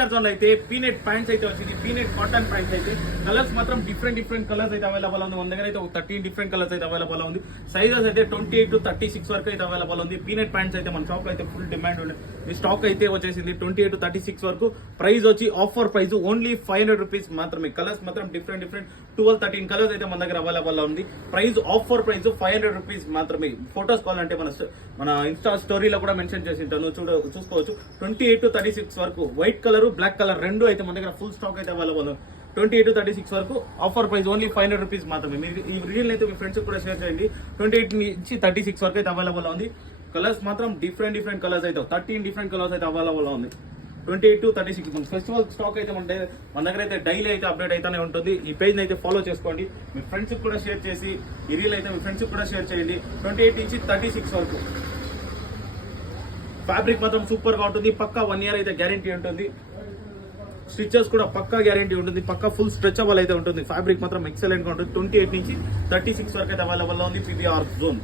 అయితే పీనెట్ ప్యాంట్స్ అయితే వచ్చింది, పీనెట్ కాటన్ ప్యాంట్స్ అయితే కలర్స్ మాత్రం డిఫరెంట్ కలర్స్ అయితే అవైలబుల్ ఉంది. మన దగ్గర అయితే 13 డిఫరెంట్ కలర్స్ అయితే అవైలబుల్ ఉంది. సైజెస్ అయితే 28 to 36 వరకు అయితే అవైలబుల్ ఉంది. పీనెట్ ప్యాంట్స్ అయితే మన షాప్ లో అయితే ఫుల్ డిమాండ్ ఉంది. ఈ స్టాక్ అయితే వచ్చేసింది 28 to 36 వరకు. ప్రైస్ వచ్చి ఆఫర్ ప్రైస్ ఓన్లీ 500 రూపీస్ మాత్రమే. కలర్స్ మాత్రం డిఫరెంట్ 12-13 కలర్స్ అయితే మన దగ్గర అవైలబుల్ ఉంది. ప్రైస్ ఆఫర్ ప్రైస్ 500 రూపీస్ మాత్రమే. ఫోటోస్ కావాలంటే మన ఇన్స్టా స్టోరీలో కూడా మెన్షన్ చేసి ఉంటాను, చూసుకోవచ్చు. 28 to 36 వరకు వైట్ కలర్ బ్లాక్ కలర్ రెండు అయితే మన దగ్గర ఫుల్ స్టాక్ అయితే అవైలబుల్. 28 to 36 వరకు ఆఫర్ ప్రైస్ ఓన్లీ 500 రూపీస్ మాత్రమే. మీరు ఈ రీల్ అయితే మీ ఫ్రెండ్స్ కూడా షేర్ చేయండి. 28 నుంచి 36 వరకు అయితే అవైలబుల్ ఉంది. కలర్స్ మాత్రం డిఫరెంట్ కలర్స్ అయితే 13 డిఫరెంట్ కలర్స్ అయితే అవైలబుల్ ఉంది. 28 to 36 ఫెస్టివల్ స్టాక్ అయితే మన దగ్గర అయితే డైలీ అయితే అప్డేట్ అయితేనే ఉంటుంది. ఈ పేజ్ అయితే ఫాలో చేసుకోండి, మీ ఫ్రెండ్స్ కూడా షేర్ చేసి ఈ రీల్ అయితే మీ ఫ్రెండ్స్ కూడా షేర్ చేయండి. 28 నుంచి 36 వరకు ఫ్యాబ్రిక్ మాత్రం సూపర్ గా ఉంటుంది. పక్కా 1 year అయితే గ్యారంటీ ఉంటుంది. స్టిచెస్ కూడా పక్కా గ్యారంటీ ఉంటుంది. పక్కా ఫుల్ స్ట్రెచబుల్ అయితే ఉంటుంది. ఫ్యాబ్రిక్ మాత్రం ఎక్సలెంట్ గా ఉంటుంది. 28 నుంచి 36 వరకు అయితే అవైలబుల్ ఉంది. PVR zone.